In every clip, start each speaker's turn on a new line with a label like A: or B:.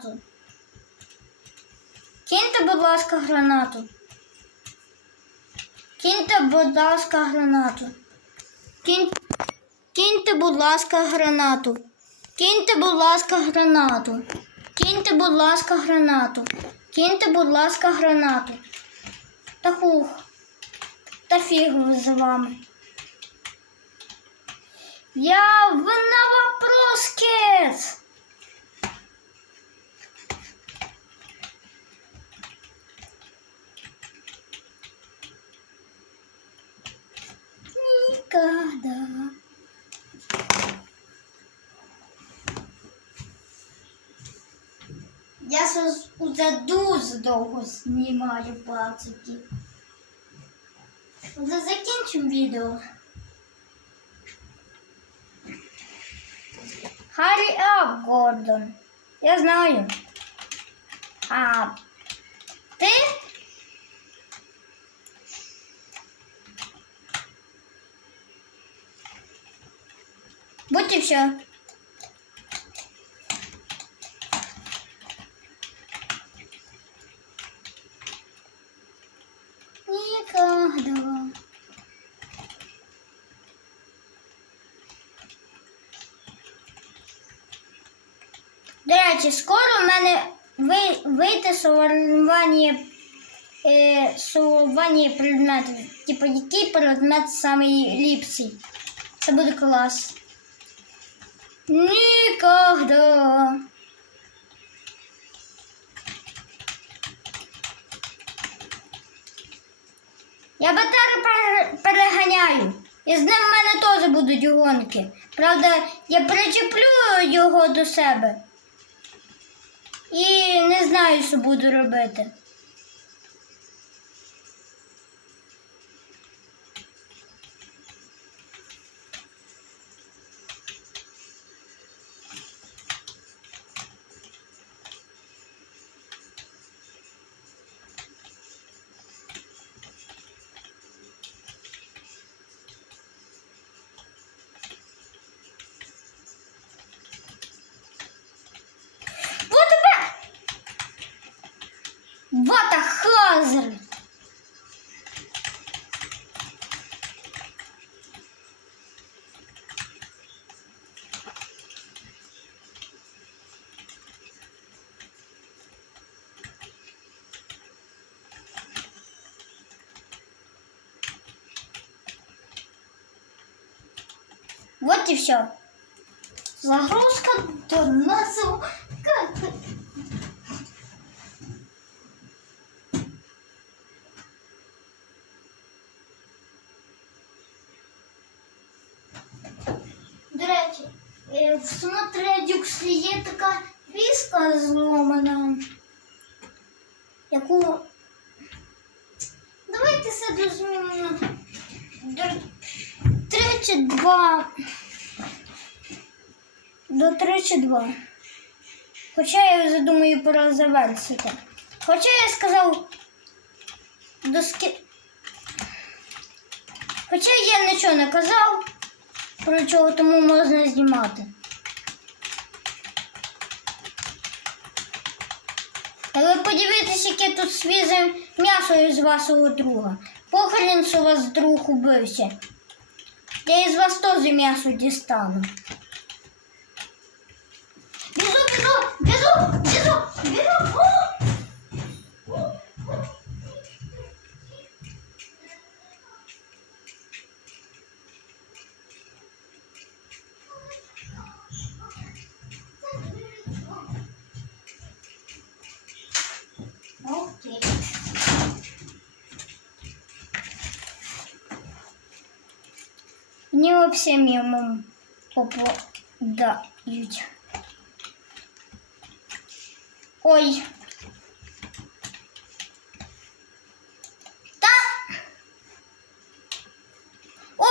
A: гранату. Киньте, будь ласка, гранату. Киньте, будь ласка, гранату. Кинь... Киньте, будь ласка, гранату. Киньте, будь ласка, гранату. Киньте, будь ласка, гранату. Киньте, будь ласка, гранату. Та хух. Та фігу з вами. Я в на вопрос кис. Да. Я зараз уже дуже довго снимаю пацики. Вже закінчимо відео. Hurry up, Гордон. Я знаю. А ти Вот и все. Никогда. До речі, скоро в мене вийде сумування е, сумування предметів. Типу, який предмет найліпший. Це буде клас. Никогда. Я батару переганяю. І з ним в мене теж будуть гонки. Правда, я причеплю його до себе і не знаю, що буду робити. Робота Хозер. Вот и все. Загрузка до нас. Всмотри дюксі є така віска зломана. Яку давайте це змінимо до 32. До 32. Хоча я вже думаю пора завершити. Хоча я сказав до скі... Хоча я нічого не казав. Про чого тому можна знімати. А ви подивіться, яке тут свіже м'ясо із вашого друга. Похрен, що вас друг убився. Я із вас теж м'ясо дістану. Біжу, біжу, біжу, біжу, біжу. Мені вообще мимо попадають. Ой. Та! О!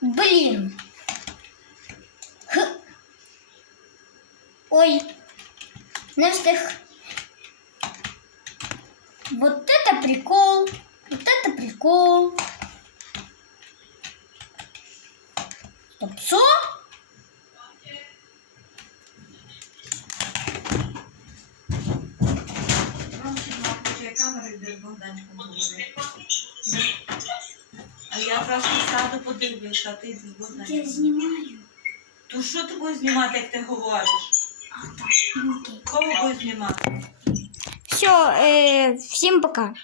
A: блин, Х. Ой! Не встиг. Вот это прикол! Вот это прикол! Копцо?
B: А я просто саду подивлюсь, а ти з Богданчиком. Я знімаю. То що ти будеш знімати, як ти говориш? А так, ну, Кого будеш знімати?
A: Все, э, всем пока.